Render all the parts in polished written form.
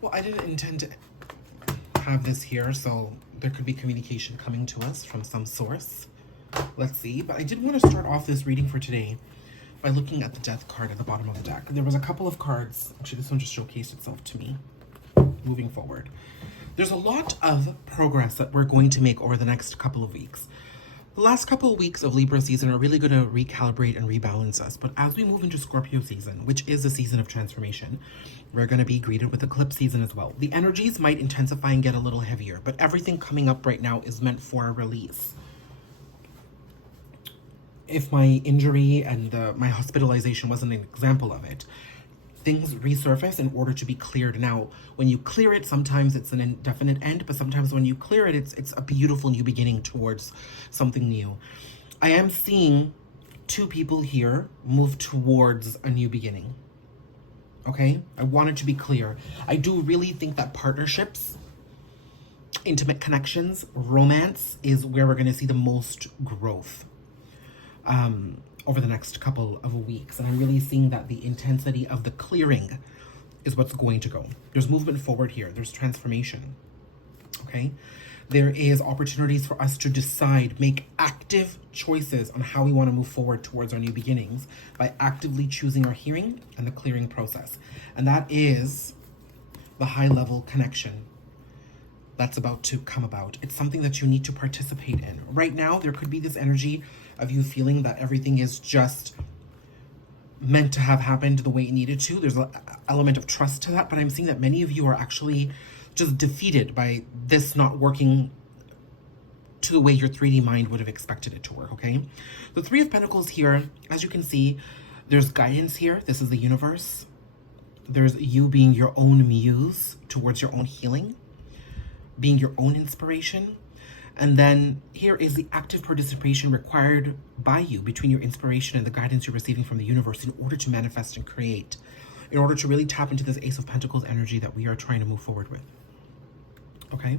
Well, I didn't intend to have this here, so there could be communication coming to us from some source. Let's see. But I did want to start off this reading for today by looking at the death card at the bottom of the deck. There was a couple of cards. Actually, this one just showcased itself to me. Moving forward, there's a lot of progress that we're going to make over the next couple of weeks. The last couple of weeks of Libra season are really going to recalibrate and rebalance us. But as we move into Scorpio season, which is a season of transformation, we're going to be greeted with eclipse season as well. The energies might intensify and get a little heavier, but everything coming up right now is meant for a release. If my injury and my hospitalization wasn't an example of it, things resurface in order to be cleared. Now, when you clear it, sometimes it's an indefinite end, but sometimes when you clear it, it's a beautiful new beginning towards something new. I am seeing two people here move towards a new beginning. Okay? I wanted to be clear. I do really think that partnerships, intimate connections, romance is where we're going to see the most growth over the next couple of weeks. And I'm really seeing that the intensity of the clearing is what's going to go. There's movement forward here. There's transformation. Okay? There is opportunities for us to decide, make active choices on how we want to move forward towards our new beginnings by actively choosing our hearing and the clearing process. And that is the high level connection that's about to come about. It's something that you need to participate in. Right now, there could be this energy of you feeling that everything is just meant to have happened the way it needed to. There's an element of trust to that, but I'm seeing that many of you are actually just defeated by this not working to the way your 3D mind would have expected it to work, okay? The Three of Pentacles here, as you can see, there's guidance here. This is the universe. There's you being your own muse towards your own healing, being your own inspiration. And then here is the active participation required by you between your inspiration and the guidance you're receiving from the universe in order to manifest and create, in order to really tap into this Ace of Pentacles energy that we are trying to move forward with. Okay?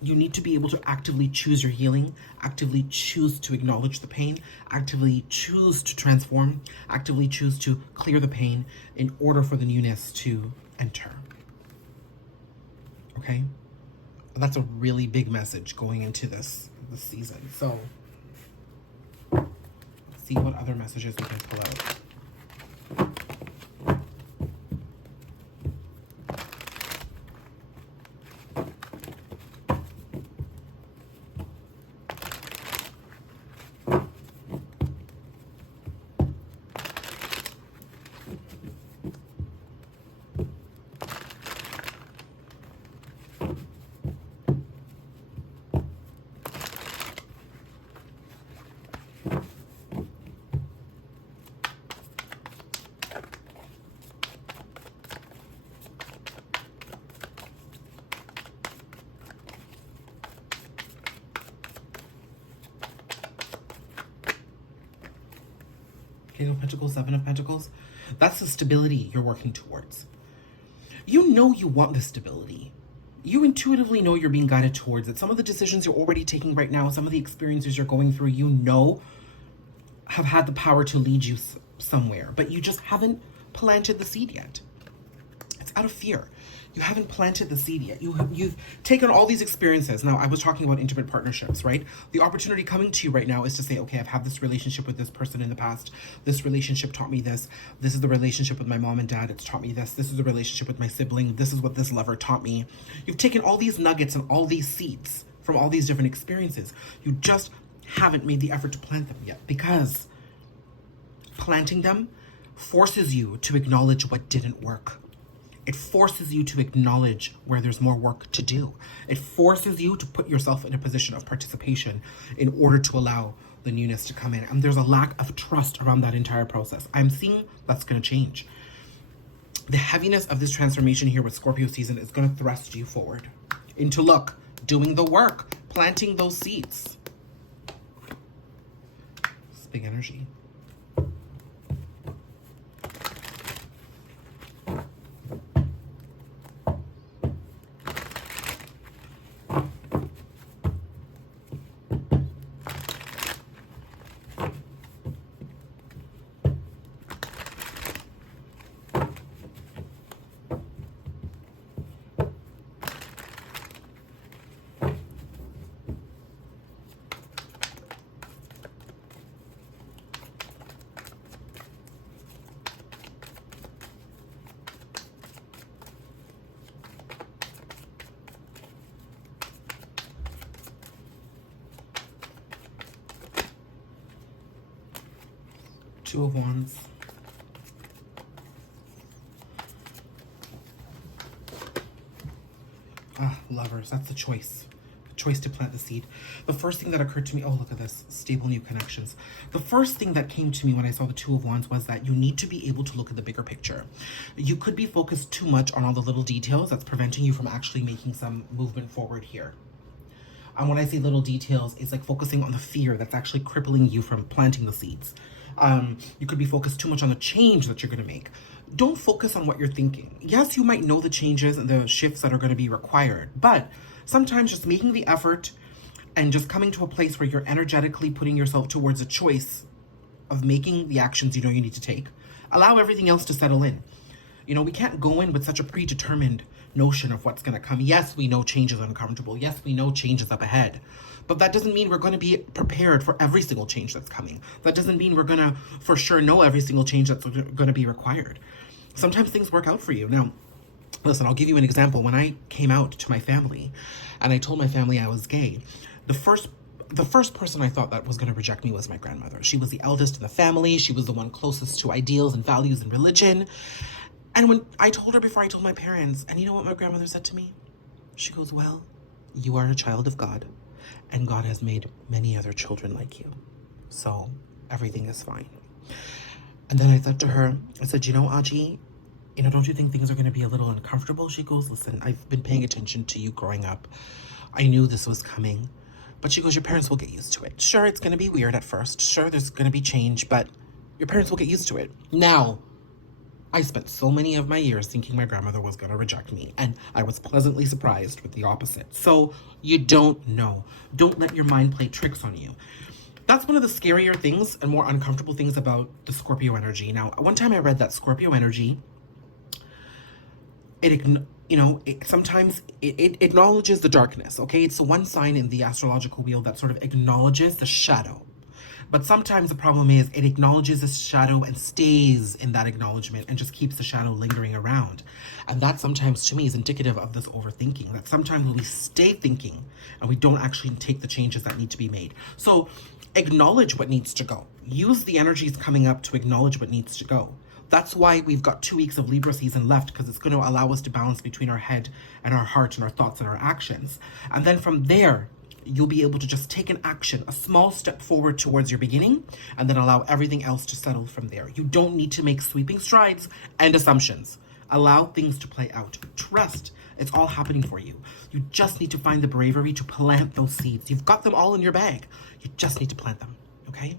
You need to be able to actively choose your healing, actively choose to acknowledge the pain, actively choose to transform, actively choose to clear the pain in order for the newness to enter. Okay? That's a really big message going into this season. So, let's see what other messages we can pull out. King of Pentacles, Seven of Pentacles. That's the stability you're working towards. You know you want the stability. You intuitively know you're being guided towards it. Some of the decisions you're already taking right now, some of the experiences you're going through, you know have had the power to lead you somewhere, but you just haven't planted the seed yet. It's out of fear. You haven't planted the seed yet. You've taken all these experiences. Now, I was talking about intimate partnerships, right? The opportunity coming to you right now is to say, okay, I've had this relationship with this person in the past. This relationship taught me this. This is the relationship with my mom and dad. It's taught me this. This is the relationship with my sibling. This is what this lover taught me. You've taken all these nuggets and all these seeds from all these different experiences. You just haven't made the effort to plant them yet, because planting them forces you to acknowledge what didn't work. It forces you to acknowledge where there's more work to do. It forces you to put yourself in a position of participation in order to allow the newness to come in. And there's a lack of trust around that entire process. I'm seeing that's going to change. The heaviness of this transformation here with Scorpio season is going to thrust you forward into, look, doing the work, planting those seeds. It's big energy. Two of Wands. Lovers, that's the choice. The choice to plant the seed. The first thing that occurred to me, oh, look at this, stable new connections. The first thing that came to me when I saw the Two of Wands was that you need to be able to look at the bigger picture. You could be focused too much on all the little details that's preventing you from actually making some movement forward here. And when I say little details, it's like focusing on the fear that's actually crippling you from planting the seeds. You could be focused too much on the change that you're going to make. Don't focus on what you're thinking. Yes, you might know the changes and the shifts that are going to be required, but sometimes just making the effort and just coming to a place where you're energetically putting yourself towards a choice of making the actions you know you need to take. Allow everything else to settle in. You know, we can't go in with such a predetermined notion of what's going to come. Yes, we know change is uncomfortable. Yes, we know change is up ahead. But that doesn't mean we're going to be prepared for every single change that's coming. That doesn't mean we're going to for sure know every single change that's going to be required. Sometimes things work out for you. Now, listen, I'll give you an example. When I came out to my family and I told my family I was gay, the first person I thought that was going to reject me was my grandmother. She was the eldest in the family. She was the one closest to ideals and values and religion. And when I told her before I told my parents, and you know what my grandmother said to me? She goes, well, you are a child of God, and God has made many other children like you. So everything is fine. And then I said to her, I said, you know, Aji, you know, don't you think things are going to be a little uncomfortable? She goes, listen, I've been paying attention to you growing up. I knew this was coming. But she goes, your parents will get used to it. Sure, it's going to be weird at first. Sure, there's going to be change, but your parents will get used to it. Now, I spent so many of my years thinking my grandmother was going to reject me, and I was pleasantly surprised with the opposite. So you don't know. Don't let your mind play tricks on you. That's one of the scarier things and more uncomfortable things about the Scorpio energy. Now, one time I read that Scorpio energy, sometimes it acknowledges the darkness, okay? It's the one sign in the astrological wheel that sort of acknowledges the shadow. But sometimes the problem is it acknowledges the shadow and stays in that acknowledgement and just keeps the shadow lingering around. And that sometimes, to me, is indicative of this overthinking. That sometimes we stay thinking and we don't actually take the changes that need to be made. So acknowledge what needs to go. Use the energies coming up to acknowledge what needs to go. That's why we've got 2 weeks of Libra season left, because it's going to allow us to balance between our head and our heart and our thoughts and our actions. And then from there, you'll be able to just take an action, a small step forward towards your beginning, and then allow everything else to settle from there. You don't need to make sweeping strides and assumptions. Allow things to play out. Trust it's all happening for you. You just need to find the bravery to plant those seeds. You've got them all in your bag. You just need to plant them, okay?